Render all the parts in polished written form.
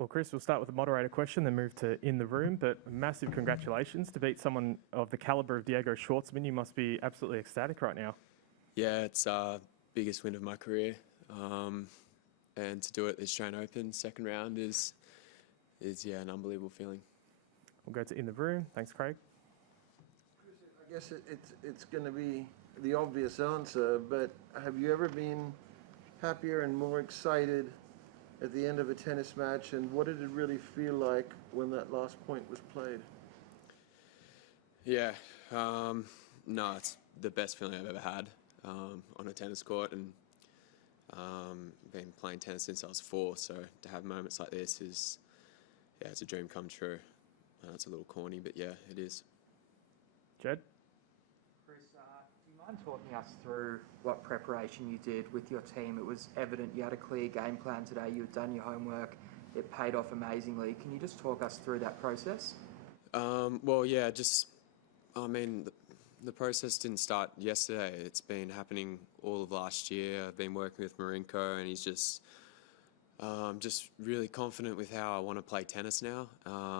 Well, Chris, we'll start with the moderator question, then move to in the room. But massive congratulations to beat someone of the calibre of Diego Schwartzman. You must be absolutely ecstatic right now. Yeah, it's biggest win of my career, and to do it at the Australian Open second round is an unbelievable feeling. We'll go to in the room. Thanks, Craig. I guess it's going to be the obvious answer, but have you ever been happier and more excited at the end of a tennis match, and what did it really feel like when that last point was played? Yeah, no, it's the best feeling I've ever had on a tennis court, and been playing tennis since I was 4, so to have moments like this is, yeah, it's a dream come true. It's a little corny, but yeah, it is. Jed? Chris, do you mind talking us through what preparation you did with your team? It was evident you had a clear game plan today. You had done your homework. It paid off amazingly. Can you just talk us through that process? Well, yeah, the process didn't start yesterday. It's been happening all of last year. I've been working with Marinko, and he's just really confident with how I want to play tennis now.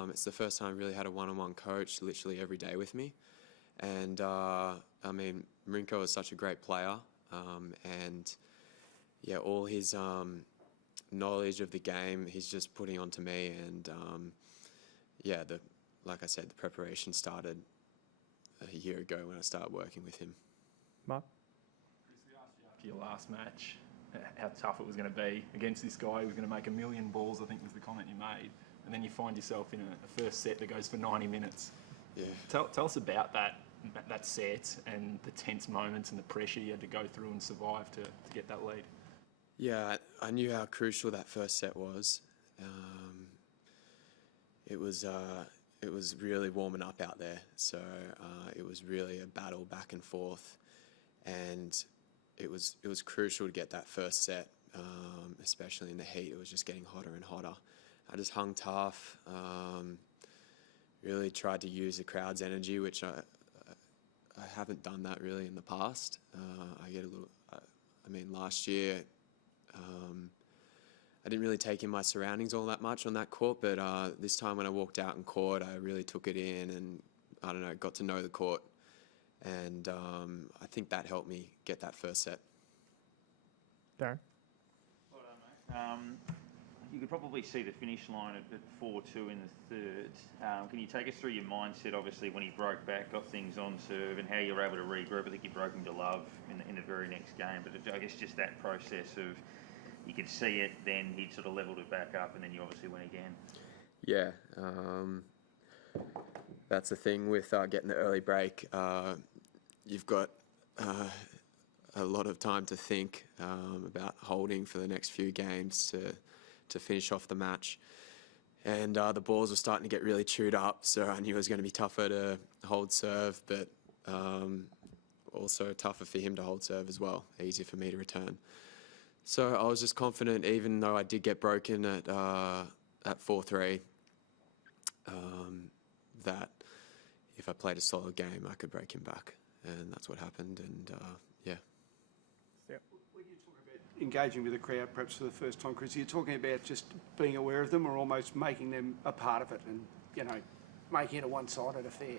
It's the first time I've really had a one-on-one coach literally every day with me. And, Marinko is such a great player. And, yeah, all his knowledge of the game, he's just putting onto me. And, like I said, the preparation started a year ago when I started working with him. Mark? Chris, we asked you after your last match how tough it was going to be against this guy who was going to make 1 million balls, I think was the comment you made. And then you find yourself in a first set that goes for 90 minutes. Yeah. Tell us about that set and the tense moments and the pressure you had to go through and survive to get that lead. Yeah, I knew how crucial that first set was. It was really warming up out there, so it was really a battle back and forth, and it was crucial to get that first set, especially in the heat. It was just getting hotter and hotter. I just hung tough, really tried to use the crowd's energy, which I haven't done that really in the past. I get a little, last year, I didn't really take in my surroundings all that much on that court, but this time when I walked out in court, I really took it in and, got to know the court. And I think that helped me get that first set. Darren? Well done, mate. You could probably see the finish line at 4-2 in the third. Can you take us through your mindset, obviously, when he broke back, got things on serve, and how you were able to regroup? I think you broke him to love in the very next game, but I guess just that process of you could see it, then he'd sort of levelled it back up, and then you obviously went again. Yeah, that's the thing with getting the early break. You've got a lot of time to think about holding for the next few games to finish off the match. And the balls were starting to get really chewed up, so I knew it was going to be tougher to hold serve, but also tougher for him to hold serve as well, easier for me to return. So I was just confident, even though I did get broken at 4-3, that if I played a solid game, I could break him back. And that's what happened, and yeah. When you talk about engaging with the crowd, perhaps for the first time, Chris, you're talking about just being aware of them or almost making them a part of it and, making it a one-sided affair?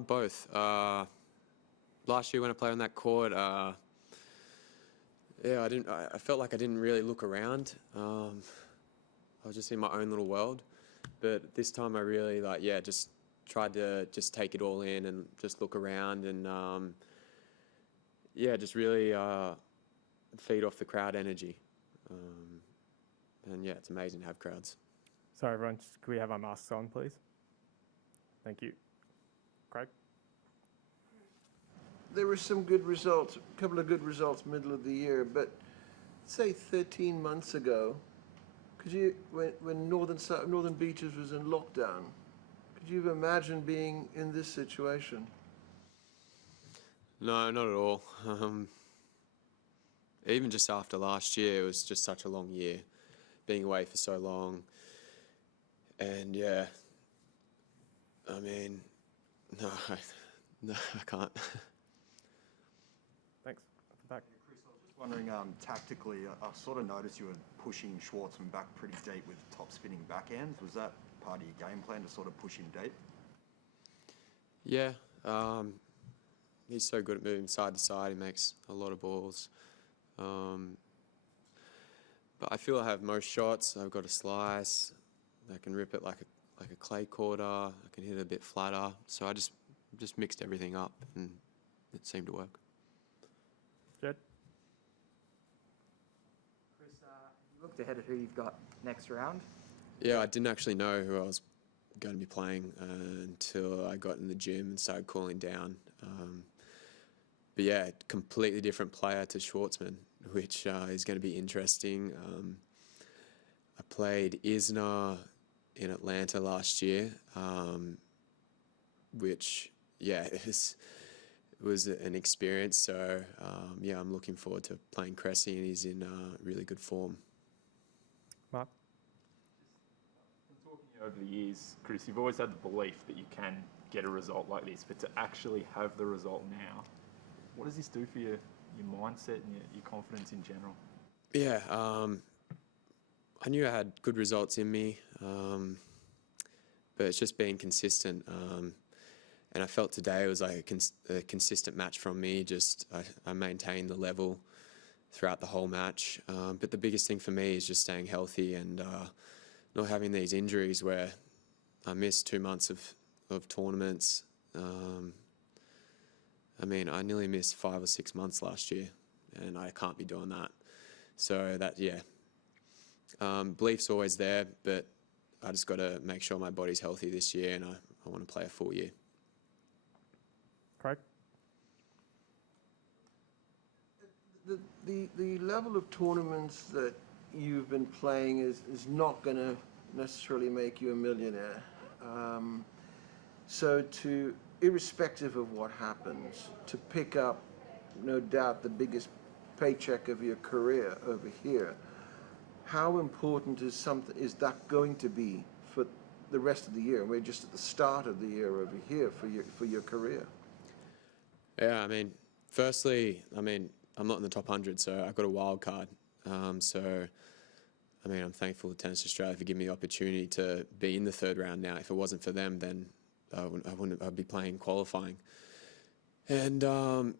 Both. Last year when I played on that court, I felt like I didn't really look around. I was just in my own little world. But this time I really, just tried to just take it all in and just look around and, just really feed off the crowd energy. And, it's amazing to have crowds. Sorry, everyone. Can we have our masks on, please? Thank you. Craig? There were some good results, a couple of good results middle of the year, but say 13 months ago, when Northern Beaches was in lockdown, could you have imagined being in this situation? No, not at all. Even just after last year, it was just such a long year, being away for so long. And no, I can't. Thanks. Back. Chris, I was just Wondering, tactically, I sort of noticed you were pushing Schwartzman back pretty deep with top spinning backhands. Was that part of your game plan to sort of push him deep? Yeah, he's so good at moving side to side. He makes a lot of balls. But I feel I have most shots. I've got a slice. I can rip it like a clay quarter. I can hit it a bit flatter. So I just mixed everything up, and it seemed to work. Jed? Chris, you looked ahead at who you've got next round. Yeah, I didn't actually know who I was going to be playing until I got in the gym and started cooling down. But yeah, completely different player to Schwartzman, which is going to be interesting. I played Isner in Atlanta last year, which, yeah, it was an experience. So, yeah, I'm looking forward to playing Cressy, and he's in really good form. Mark? From talking to you over the years, Chris, you've always had the belief that you can get a result like this, but to actually have the result now, what does this do for your mindset and your confidence in general? Yeah, I knew I had good results in me, but it's just being consistent. And I felt today it was like a consistent match from me. Just I maintained the level throughout the whole match. But the biggest thing for me is just staying healthy and not having these injuries where I missed 2 months of tournaments. I mean, I nearly missed 5 or 6 months last year, and I can't be doing that. So that, yeah, belief's always there, but I just got to make sure my body's healthy this year, and I want to play a full year. Craig? The level of tournaments that you've been playing is not going to necessarily make you a millionaire. So irrespective of what happens, to pick up, no doubt, the biggest paycheck of your career over here, how important is that going to be for the rest of the year? We're just at the start of the year over here for your career. Yeah, I mean, firstly, I mean, I'm not in the top 100, so I've got a wild card. So, I mean, I'm thankful to Tennis Australia for giving me the opportunity to be in the third round now. If it wasn't for them, then I'd be playing qualifying. And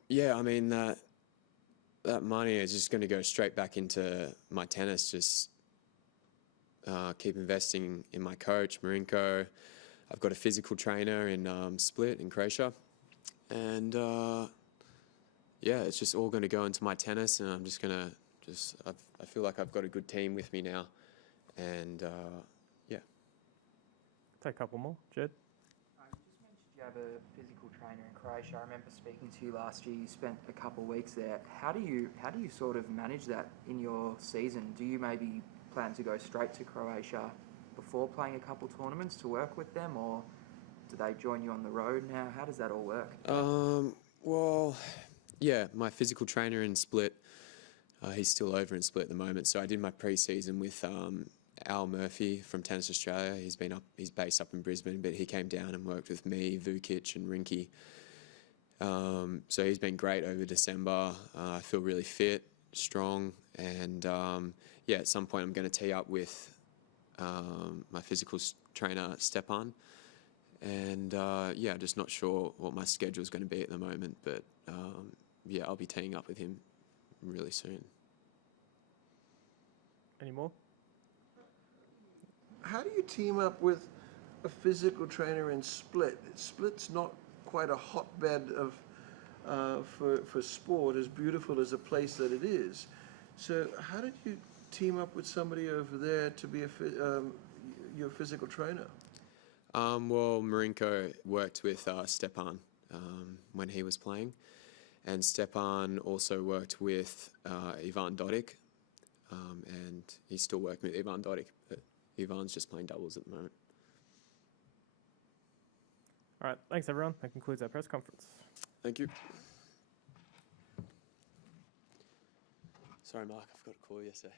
yeah, I mean, that money is just going to go straight back into my tennis. Just keep investing in my coach, Marinko. I've got a physical trainer in Split in Croatia. And yeah, it's just all going to go into my tennis, and I'm just going to I feel like I've got a good team with me now. And yeah. Take a couple more. Jed? You just mentioned you have a physical trainer in Croatia. I remember speaking to you last year. You spent a couple of weeks there. How do you sort of manage that in your season? Do you maybe plan to go straight to Croatia before playing a couple tournaments to work with them, or do they join you on the road now? How does that all work? Well, yeah, my physical trainer in Split, he's still over in Split at the moment. So I did my pre-season with Al Murphy from Tennis Australia. He's based up in Brisbane, but he came down and worked with me, Vukic and Rinky. So he's been great over December. I feel really fit, strong, and yeah, at some point I'm going to tee up with my physical trainer, Stepan. And yeah, just not sure what my schedule is going to be at the moment, but yeah, I'll be teeing up with him really soon. Any more? How do you team up with a physical trainer in Split? Split's not quite a hotbed of for sport, as beautiful as a place that it is. So how did you team up with somebody over there to be your physical trainer? Well, Marinko worked with Stepan when he was playing, and Stepan also worked with Ivan Dodig, and he's still working with Ivan Dodig, but Ivan's just playing doubles at the moment. All right, thanks everyone. That concludes our press conference. Thank you. Sorry, Mark, I forgot to call you yesterday.